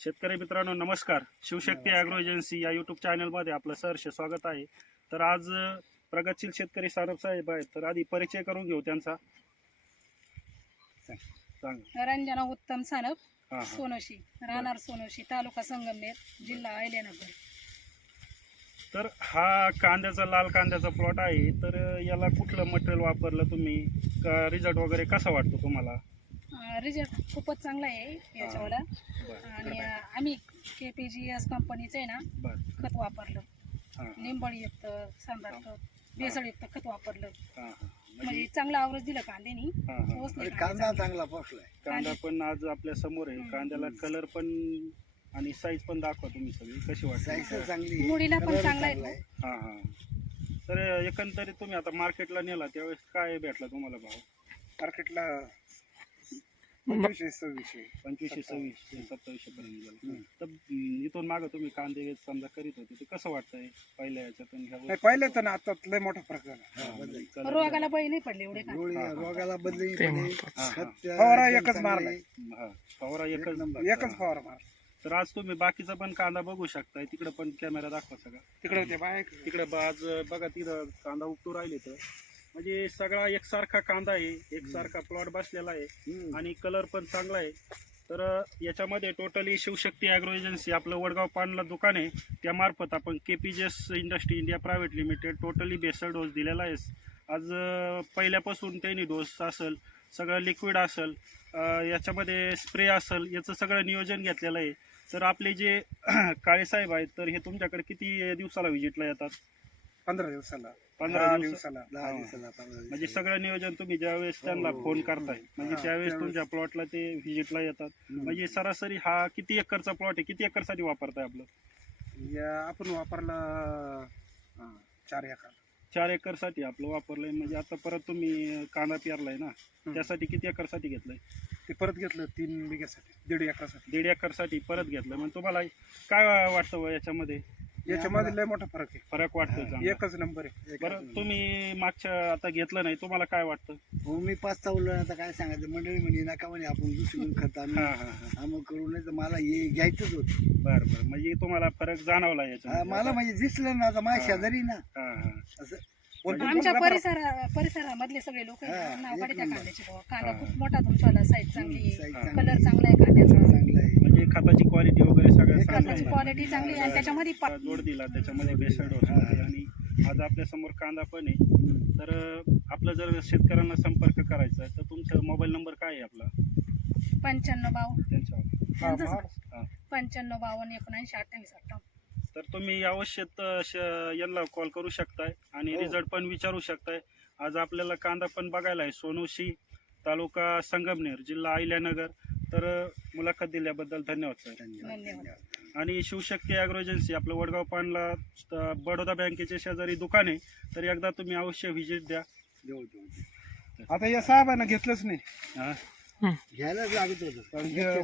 शेतकरी मित्रांनो नमस्कार. शिवशक्ती ॲग्रो एजन्सी या यूट्यूब चॅनलमध्ये आपलं सहर्ष स्वागत आहे. तर आज प्रगतशील शेतकरी सानप साहेब आहेत, तर आधी परिचय करून घेऊ त्यांचा. रंजना उत्तम सानप, हां सोनोशी, राहणार सोनोशी, तालुका संगमनेर, जिल्हा अहिल्यानगर. तर हा कांद्याचा लाल कांद्याचा प्लॉट आहे. तर याला कुठलं मटेरियल वापरलं तुम्ही, का रिझल्ट वगैरे कसा वाटतो तुम्हाला? रिझल्ट खूपच चांगला आहे याच्यावाला. आणि आम्ही KPGS कंपनीचं आहे ना खत वापरलं, निंबळयुक्त, सम्राट बेसळयुक्त खत वापरलं. म्हणजे चांगलं आवरेज दिलं कांद्यानी. कांदा चांगला पोचलाय. कांदा पण आज आपल्या समोर आहे. कांद्याला कलर पण आणि साईज पण दाखवा तुम्ही सगळी कशी वाटते. साईज चांगली, मुडीला पण चांगला आहे. हां. तर एकंदरीत तुम्ही आता मार्केटला नेला त्यावेळेस काय भेटला तुम्हाला भाव? मार्केटला 2500-2600 2500-2700 पर्यंत गेला. तर इथून मागं तुम्ही कांदे समजा करीत होते, ते कसं वाटतंय पहिल्या याच्यातून ह्या पहिले तर ना आता लय मोठा फरक झाला. रोगाला बळी नाही पडले एवढे कांदे. रोगाला बदली फवारा एकच मारलाय. फवारा एकच फवारा मारला. तर आज तुम्ही बाकीचा पण कांदा बघू शकताय. तिकडे पण कॅमेरा दाखवा सगळा. तिकडे होते बाय, तिकडे आज बघा तिथं कांदा उपटू राहिले. तर म्हणजे सगळा एकसारखा कांदा आहे, एकसारखा प्लॉट बसलेला आहे आणि कलर पण चांगला आहे. तर याच्यामध्ये टोटली शिवशक्ती ॲग्रो एजन्सी आपलं वडगाव पानला दुकान आहे, त्यामार्फत आपण KPGS industry India private limited totally basal dose दिलेला आहे. आज पहिल्यापासून त्यांनी डोस असेल, सगळं लिक्विड असेल, याच्यामध्ये स्प्रे असेल, याचं सगळं नियोजन घेतलेलं आहे. तर आपले जे काळे साहेब आहेत, तर हे तुमच्याकडे किती दिवसाला व्हिजिटला येतात? 15 दिवसाला, 15 दिवसाला, 10 दिवसाला. दिवसाला. म्हणजे सगळं नियोजन तुम्ही ज्यावेळेस त्यांना फोन करताय, म्हणजे त्यावेळेस तुमच्या प्लॉटला ते व्हिजिटला येतात. म्हणजे सरासरी हा किती एकरचा प्लॉट आहे, किती एकरसाठी वापरताय आपलं? आपण वापरला 4 एकर. 4 एकरसाठी आपलं वापरलंय. म्हणजे आता परत तुम्ही कांदा पेरलाय ना, त्यासाठी किती एकरसाठी घेतलंय? ते परत घेतलं 3 बिघ्यासाठी, 1.5 एकरसाठी. 1.5 एकरसाठी परत घेतलं. मग तुम्हाला काय वाटतं याच्यामध्ये? याच्यामध्ये लय मोठा फरक आहे. फरक वाटतोय चांगला. एकच नंबर आहे. बरं, तुम्ही मागच्या आता घेतलं नाही, तुम्हाला काय वाटतं? हो, मी पाचतावलं. आता काय सांगायचं, मंडळी म्हणे नका म्हणे आपण दुसरी खत मग करू, नाही तर मला हे घ्यायचंच होतं. बरं. म्हणजे तुम्हाला फरक जाणवला याच्या? मला म्हणजे दिसलं ना, आता माझ्या शेजारी ना असं. आमच्या परिसरामधले सगळे लोक नाव काढे त्या कांद्याचे. कांदा खूप मोठा तुमच्यावाला, साईज चांगली, कलर चांगला आहे कांद्याचा, चांगलं आहे. म्हणजे खताची क्वालिटी वगैरे सगळं खताची क्वालिटी चांगली आहे. आणि त्याच्यामध्ये जोड दिला, त्याच्यामध्ये बेसल डोस आणि आज आपल्या समोर कांदा पण आहे. तर आपलं जर शेतकऱ्यांना संपर्क करायचा आहे तर तुमचा मोबाईल नंबर काय आहे आपला? 9552 त्यांच्यावर 9552 79 28 58. तर तुम्ही अवश्य यांना कॉल करू शकताय आणि रिझल्ट पण विचारू शकताय. आज आपल्याला कांदा पण बघायला आहे, सोनोशी, तालुका संगमनेर, जिल्हा अहिल्यानगर. तर मुलाखत दिल्याबद्दल धन्यवाद सर. धन्यवाद. आणि शिवशक्ती ॲग्रो एजन्सी आपलं वडगाव पानला बडोदा बँकेच्या शेजारी दुकान आहे. तर एकदा तुम्ही अवश्य व्हिजिट द्या. आता या साहेबांना घेतलंच नाही, हां घ्यायलाच लागत होतं.